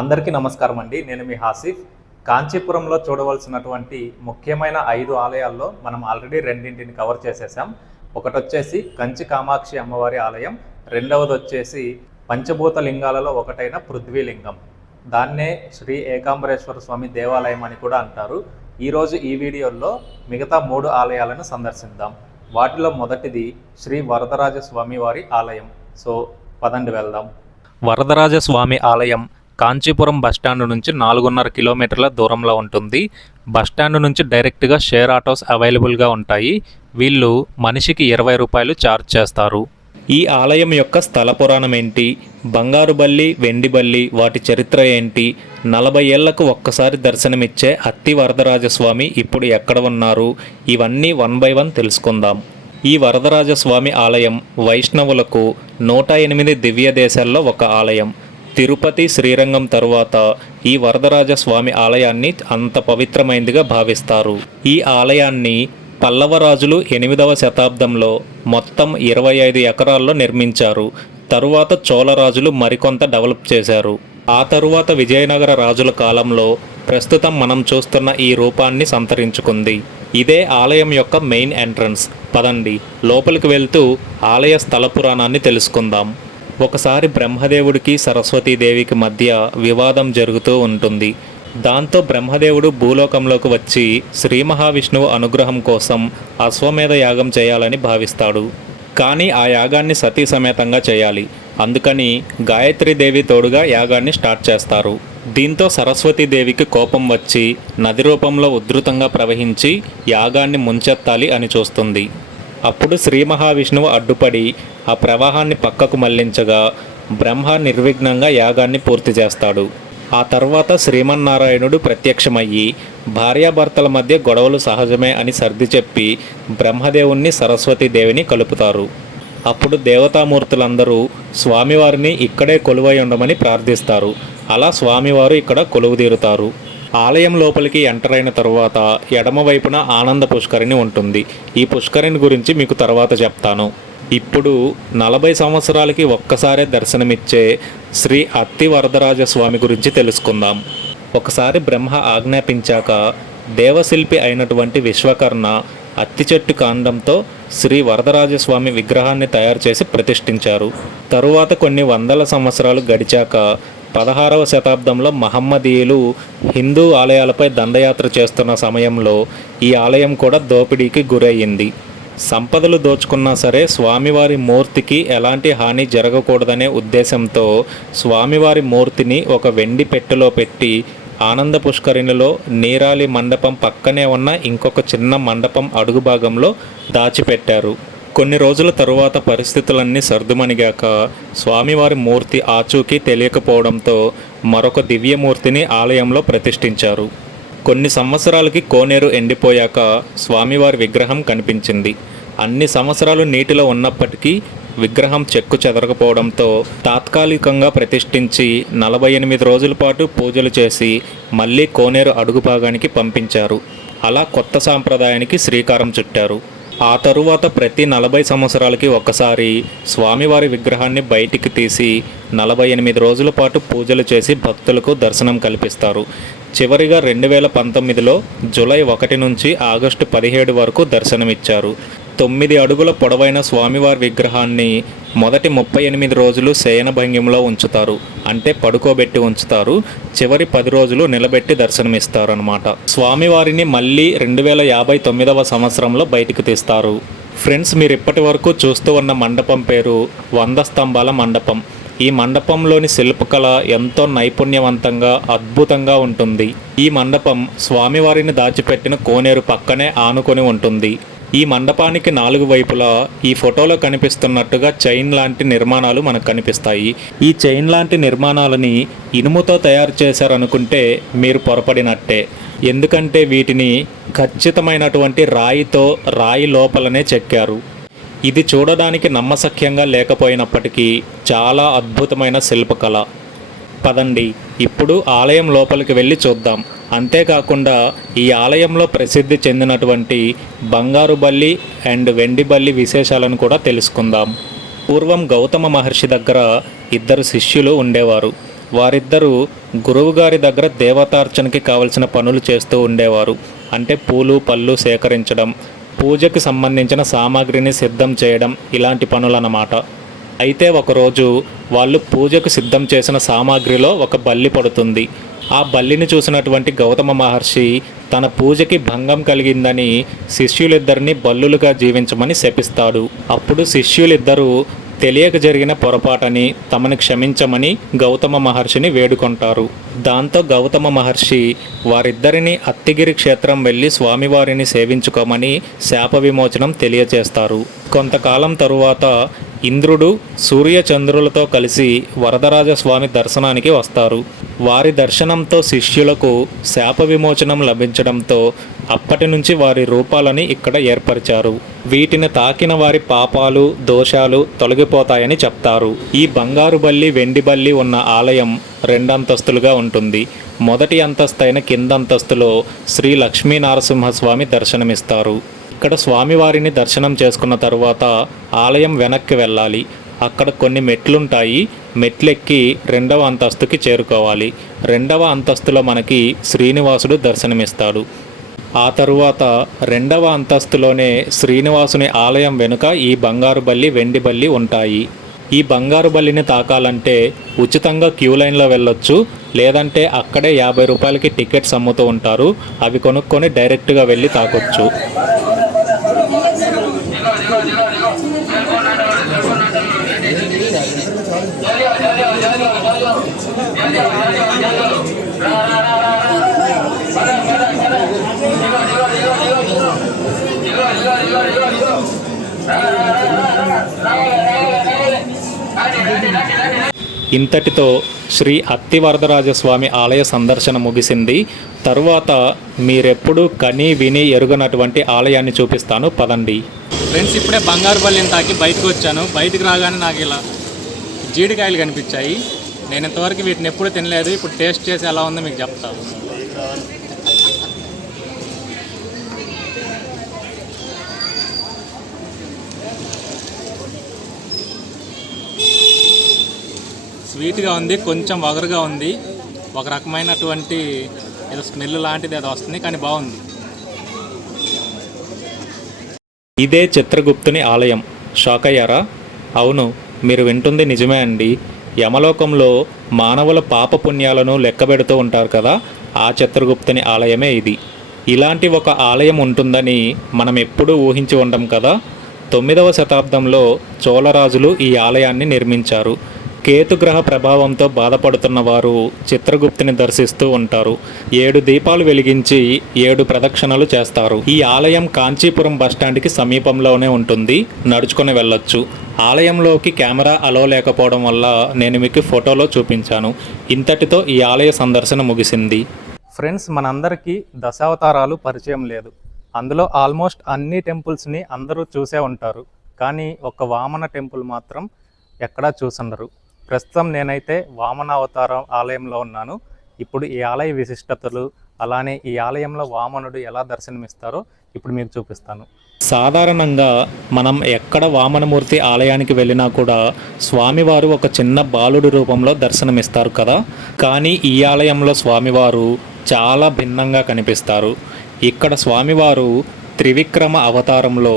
అందరికీ నమస్కారం అండి. నేను మీ హాసిఫ్. కాంచీపురంలో చూడవలసినటువంటి ముఖ్యమైన 5 ఆలయాల్లో మనం ఆల్రెడీ రెండింటిని కవర్ చేసేసాం. ఒకటి వచ్చేసి కంచి కామాక్షి అమ్మవారి ఆలయం, రెండవది వచ్చేసి పంచభూత లింగాలలో ఒకటైన పృథ్వీలింగం. దాన్నే శ్రీ ఏకాంబరేశ్వర స్వామి దేవాలయం అని కూడా అంటారు. ఈరోజు ఈ వీడియోలో మిగతా 3 ఆలయాలను సందర్శిద్దాం. వాటిలో మొదటిది శ్రీ వరదరాజ స్వామి వారి ఆలయం. సో పదండి వెళ్దాం. వరదరాజ స్వామి ఆలయం కాంచీపురం బస్టాండ్ నుంచి 4.5 కిలోమీటర్ల దూరంలో ఉంటుంది. బస్టాండ్ నుంచి డైరెక్ట్గా షేర్ ఆటోస్ అవైలబుల్గా ఉంటాయి. వీళ్ళు మనిషికి 20 రూపాయలు ఛార్జ్ చేస్తారు. ఈ ఆలయం యొక్క స్థల పురాణం ఏంటి, బంగారు బల్లి, వెండి బల్లి, వాటి చరిత్ర ఏంటి, 40 ఏళ్లకు ఒక్కసారి దర్శనమిచ్చే అత్తి వరదరాజస్వామి ఇప్పుడు ఎక్కడ ఉన్నారు, ఇవన్నీ 1 by 1 తెలుసుకుందాం. ఈ వరదరాజస్వామి ఆలయం వైష్ణవులకు 108 దివ్య దేశాల్లో ఒక ఆలయం. తిరుపతి, శ్రీరంగం తరువాత ఈ వరదరాజస్వామి ఆలయాన్ని అంత పవిత్రమైనదిగా భావిస్తారు. ఈ ఆలయాన్ని పల్లవరాజులు 8వ శతాబ్దంలో మొత్తం 25 ఎకరాల్లో నిర్మించారు. తరువాత చోళరాజులు మరికొంత డెవలప్ చేశారు. ఆ తరువాత విజయనగర రాజుల కాలంలో ప్రస్తుతం మనం చూస్తున్న ఈ రూపాన్ని సంతరించుకుంది. ఇదే ఆలయం యొక్క మెయిన్ ఎంట్రన్స్. పదండి లోపలికి వెళ్తూ ఆలయ స్థల పురాణాన్ని తెలుసుకుందాం. ఒకసారి బ్రహ్మదేవుడికి సరస్వతీదేవికి మధ్య వివాదం జరుగుతూ ఉంటుంది. దాంతో బ్రహ్మదేవుడు భూలోకంలోకి వచ్చి శ్రీ మహావిష్ణువు అనుగ్రహం కోసం అశ్వమేధ యాగం చేయాలని భావిస్తాడు. కానీ ఆ యాగాన్ని సతీ సమేతంగా చేయాలి. అందుకని గాయత్రీదేవి తోడుగా యాగాన్ని స్టార్ట్ చేస్తారు. దీంతో సరస్వతీదేవికి కోపం వచ్చి నది రూపంలో ఉధృతంగా ప్రవహించి యాగాన్ని ముంచెత్తాలి అని చూస్తుంది. అప్పుడు శ్రీ మహావిష్ణువు అడ్డుపడి ఆ ప్రవాహాన్ని పక్కకు మళ్లించగా బ్రహ్మ నిర్విఘ్నంగా యాగాన్ని పూర్తి చేస్తాడు. ఆ తర్వాత శ్రీమన్నారాయణుడు ప్రత్యక్షమయ్యి భార్యాభర్తల మధ్య గొడవలు సహజమే అని సర్ది చెప్పి బ్రహ్మదేవుణ్ణి సరస్వతీదేవిని కలుపుతారు. అప్పుడు దేవతామూర్తులందరూ స్వామివారిని ఇక్కడే కొలువై ఉండమని ప్రార్థిస్తారు. అలా స్వామివారు ఇక్కడ కొలువుదీరుతారు. ఆలయం లోపలికి ఎంటర్ అయిన తరువాత ఎడమవైపున ఆనంద పుష్కరిణి ఉంటుంది. ఈ పుష్కరిణి గురించి మీకు తర్వాత చెప్తాను. ఇప్పుడు 40 సంవత్సరాలకి ఒక్కసారే దర్శనమిచ్చే శ్రీ అత్తి వరదరాజస్వామి గురించి తెలుసుకుందాం. ఒకసారి బ్రహ్మ ఆజ్ఞాపించాక దేవశిల్పి అయినటువంటి విశ్వకర్ణ అత్తి చెట్టు కాండంతో శ్రీ వరదరాజస్వామి విగ్రహాన్ని తయారు చేసి ప్రతిష్ఠించారు. తరువాత కొన్ని వందల సంవత్సరాలు గడిచాక 16వ శతాబ్దంలో మహమ్మదీయులు హిందూ ఆలయాలపై దండయాత్ర చేస్తున్న సమయంలో ఈ ఆలయం కూడా దోపిడీకి గురయ్యింది. సంపదలు దోచుకున్నా సరే స్వామివారి మూర్తికి ఎలాంటి హాని జరగకూడదనే ఉద్దేశంతో స్వామివారి మూర్తిని ఒక వెండి పెట్టెలో పెట్టి ఆనంద పుష్కరిణిలో నీరాలి మండపం పక్కనే ఉన్న ఇంకొక చిన్న మండపం అడుగు భాగంలో దాచిపెట్టారు. కొన్ని రోజుల తరువాత పరిస్థితులన్నీ సర్దుమణిగాక స్వామివారి మూర్తి ఆచూకీ తెలియకపోవడంతో మరొక దివ్యమూర్తిని ఆలయంలో ప్రతిష్ఠించారు. కొన్ని సంవత్సరాలకి కోనేరు ఎండిపోయాక స్వామివారి విగ్రహం కనిపించింది. అన్ని సంవత్సరాలు నీటిలో ఉన్నప్పటికీ విగ్రహం చెక్కు చెదరకపోవడంతో తాత్కాలికంగా ప్రతిష్ఠించి 48 రోజుల పాటు పూజలు చేసి మళ్ళీ కోనేరు అడుగు భాగానికి పంపించారు. అలా కొత్త సాంప్రదాయానికి శ్రీకారం చుట్టారు. ఆ తరువాత ప్రతి 40 సంవత్సరాలకి ఒకసారి స్వామివారి విగ్రహాన్ని బయటికి తీసి 48 రోజుల పాటు పూజలు చేసి భక్తులకు దర్శనం కల్పిస్తారు. చివరిగా 2019లో జూలై 1 నుంచి ఆగస్టు 17 వరకు దర్శనమిచ్చారు. 9 అడుగుల పొడవైన స్వామివారి విగ్రహాన్ని మొదటి 38 రోజులు శయన భంగిమలో ఉంచుతారు, అంటే పడుకోబెట్టి ఉంచుతారు. చివరి 10 రోజులు నిలబెట్టి దర్శనమిస్తారు అన్నమాట. స్వామివారిని మళ్ళీ 2059వ సంవత్సరంలో బయటికి తీస్తారు. ఫ్రెండ్స్, మీరు ఇప్పటి వరకు చూస్తూ ఉన్న మండపం పేరు 100 స్తంభాల మండపం. ఈ మండపంలోని శిల్పకళ ఎంతో నైపుణ్యవంతంగా అద్భుతంగా ఉంటుంది. ఈ మండపం స్వామివారిని దాచిపెట్టిన కోనేరు పక్కనే ఆనుకొని ఉంటుంది. ఈ మండపానికి 4 వైపులా ఈ ఫోటోలో కనిపిస్తున్నట్టుగా చైన్ లాంటి నిర్మాణాలు మనకు కనిపిస్తాయి. ఈ చైన్ లాంటి నిర్మాణాలని ఇనుముతో తయారు చేశారనుకుంటే మీరు పొరపడినట్టే. ఎందుకంటే వీటిని ఖచ్చితమైనటువంటి రాయి లోపలనే చెక్కారు. ఇది చూడడానికి నమ్మశక్యంగా లేకపోయినప్పటికీ చాలా అద్భుతమైన శిల్పకళ. పదండి ఇప్పుడు ఆలయం లోపలికి వెళ్ళి చూద్దాం. అంతేకాకుండా ఈ ఆలయంలో ప్రసిద్ధి చెందినటువంటి బంగారు బల్లి అండ్ వెండి బల్లి విశేషాలను కూడా తెలుసుకుందాం. పూర్వం గౌతమ మహర్షి దగ్గర 2 శిష్యులు ఉండేవారు. వారిద్దరూ గురువుగారి దగ్గర దేవతార్చనకి కావలసిన పనులు చేస్తూ ఉండేవారు. అంటే పూలు పళ్ళు సేకరించడం, పూజకి సంబంధించిన సామాగ్రిని సిద్ధం చేయడం, ఇలాంటి పనులన్నమాట. అయితే ఒకరోజు వాళ్ళు పూజకు సిద్ధం చేసిన సామాగ్రిలో ఒక బల్లి పడుతుంది. ఆ బల్లిని చూసినటువంటి గౌతమ మహర్షి తన పూజకి భంగం కలిగిందని శిష్యులిద్దరిని బల్లులుగా జీవించమని శపిస్తాడు. అప్పుడు శిష్యులిద్దరూ తెలియక జరిగిన పొరపాటని తమని క్షమించమని గౌతమ మహర్షిని వేడుకుంటారు. దాంతో గౌతమ మహర్షి వారిద్దరిని అత్తిగిరి క్షేత్రం వెళ్ళి స్వామివారిని సేవించుకోమని శాప విమోచనం తెలియజేస్తారు. కొంతకాలం తరువాత ఇంద్రుడు సూర్యచంద్రులతో కలిసి వరదరాజస్వామి దర్శనానికి వస్తారు. వారి దర్శనంతో శిష్యులకు శాప విమోచనం లభించడంతో అప్పటి నుంచి వారి రూపాలని ఇక్కడ ఏర్పరిచారు. వీటిని తాకిన వారి పాపాలు దోషాలు తొలగిపోతాయని చెప్తారు. ఈ బంగారు బల్లి వెండి బల్లి ఉన్న ఆలయం 2 అంతస్తులుగా ఉంటుంది. మొదటి అంతస్తైన కింద అంతస్తులో శ్రీ లక్ష్మీనరసింహస్వామి దర్శనమిస్తారు. ఇక్కడ స్వామివారిని దర్శనం చేసుకున్న తరువాత ఆలయం వెనక్కి వెళ్ళాలి. అక్కడ కొన్ని మెట్లుంటాయి. మెట్లెక్కి 2వ అంతస్తుకి చేరుకోవాలి. 2వ అంతస్తులో మనకి శ్రీనివాసుడు దర్శనమిస్తాడు. ఆ తరువాత 2వ అంతస్తులోనే శ్రీనివాసుని ఆలయం వెనుక ఈ బంగారు బల్లి వెండి బల్లి ఉంటాయి. ఈ బంగారు బల్లిని తాకాలంటే ఉచితంగా క్యూ లైన్లో వెళ్ళొచ్చు, లేదంటే అక్కడే 50 రూపాయలకి టికెట్స్ అమ్ముతూ ఉంటారు. అవి కొనుక్కొని డైరెక్ట్గా వెళ్ళి తాకొచ్చు. ఇంతటితో శ్రీ అత్తివరదరాజస్వామి ఆలయ సందర్శన ముగిసింది. తరువాత మీరెప్పుడు కని విని ఎరుగనటువంటి ఆలయాన్ని చూపిస్తాను, పదండి. ఫ్రెండ్స్, ఇప్పుడే బంగారు బల్లిని తాకి బయటకు వచ్చాను. బయటకు రాగానే నాకు ఇలా జీడికాయలు కనిపించాయి. నేను ఇంతవరకు వీటిని ఎప్పుడు తినలేదు. ఇప్పుడు టేస్ట్ చేసి ఎలా ఉందో మీకు చెప్తాను. స్వీట్గా ఉంది, కొంచెం వగరుగా ఉంది. ఒక రకమైనటువంటి ఏదో స్మెల్ లాంటిది ఏదో వస్తుంది, కానీ బాగుంది. ఇదే చిత్రగుప్తుని ఆలయం. షాక్ అయ్యారా? అవును, మీరు వింటుంది నిజమే అండి. యమలోకంలో మానవుల పాపపుణ్యాలను లెక్కబెడుతూ ఉంటారు కదా, ఆ చిత్రగుప్తుని ఆలయమే ఇది. ఇలాంటి ఒక ఆలయం ఉంటుందని మనం ఎప్పుడూ ఊహించి ఉండం కదా. 9వ శతాబ్దంలో చోళరాజులు ఈ ఆలయాన్ని నిర్మించారు. కేతుగ్రహ ప్రభావంతో బాధపడుతున్న వారు చిత్రగుప్తుని దర్శిస్తూ ఉంటారు. 7 దీపాలు వెలిగించి 7 ప్రదక్షిణలు చేస్తారు. ఈ ఆలయం కాంచీపురం బస్టాండ్కి సమీపంలోనే ఉంటుంది. నడుచుకొని వెళ్ళొచ్చు. ఆలయంలోకి కెమెరా అలో లేకపోవడం వల్ల నేను మీకు ఫోటోలో చూపించాను. ఇంతటితో ఈ ఆలయ సందర్శన ముగిసింది. ఫ్రెండ్స్, మనందరికీ దశావతారాలు పరిచయం లేదు. అందులో ఆల్మోస్ట్ అన్ని టెంపుల్స్ని అందరూ చూసే ఉంటారు. కానీ ఒక వామన టెంపుల్ మాత్రం ఎక్కడా చూసుండరు. ప్రస్తుతం నేనైతే వామనావతారం ఆలయంలో ఉన్నాను. ఇప్పుడు ఈ ఆలయ విశిష్టతలు, అలానే ఈ ఆలయంలో వామనుడు ఎలా దర్శనమిస్తారో ఇప్పుడు మీకు చూపిస్తాను. సాధారణంగా మనం ఎక్కడ వామనమూర్తి ఆలయానికి వెళ్ళినా కూడా స్వామివారు ఒక చిన్న బాలుడి రూపంలో దర్శనమిస్తారు కదా. కానీ ఈ ఆలయంలో స్వామివారు చాలా భిన్నంగా కనిపిస్తారు. ఇక్కడ స్వామివారు త్రివిక్రమ అవతారంలో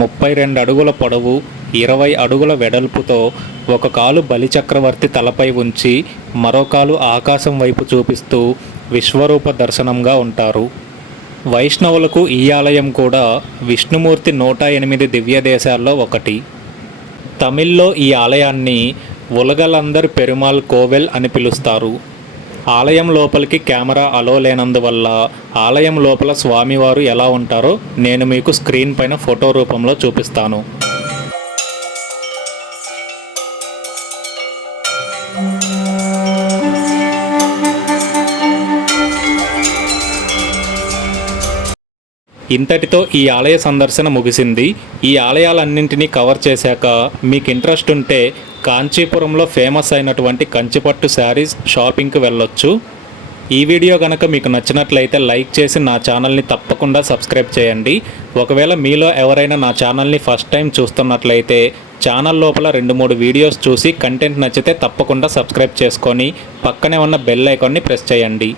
32 అడుగుల పొడవు, 20 అడుగుల వెడల్పుతో ఒక కాలు బలిచక్రవర్తి తలపై ఉంచి మరో కాలు ఆకాశం వైపు చూపిస్తూ విశ్వరూప దర్శనంగా ఉంటారు. వైష్ణవులకు ఈ ఆలయం కూడా విష్ణుమూర్తి 108 దివ్య దేశాల్లో ఒకటి. తమిళ్లో ఈ ఆలయాన్ని ఉలగలందర్ పెరుమాల్ కోవెల్ అని పిలుస్తారు. ఆలయం లోపలికి కెమెరా అలో లేనందువల్ల ఆలయం లోపల స్వామివారు ఎలా ఉంటారో నేను మీకు స్క్రీన్ పైన ఫోటో రూపంలో చూపిస్తాను. ఇంతటితో ఈ ఆలయ సందర్శన ముగిసింది. ఈ ఆలయాలన్నింటినీ కవర్ చేశాక మీకు ఇంట్రెస్ట్ ఉంటే కాంచీపురంలో ఫేమస్ అయినటువంటి కంచిపట్టు శారీస్ షాపింగ్కి వెళ్ళొచ్చు. ఈ వీడియో కనుక మీకు నచ్చినట్లయితే లైక్ చేసి నా ఛానల్ని తప్పకుండా సబ్స్క్రైబ్ చేయండి. ఒకవేళ మీలో ఎవరైనా నా ఛానల్ని ఫస్ట్ టైం చూస్తున్నట్లయితే ఛానల్ లోపల 2-3 వీడియోస్ చూసి కంటెంట్ నచ్చితే తప్పకుండా సబ్స్క్రైబ్ చేసుకొని పక్కనే ఉన్న బెల్ ఐకాన్ని ప్రెస్ చేయండి.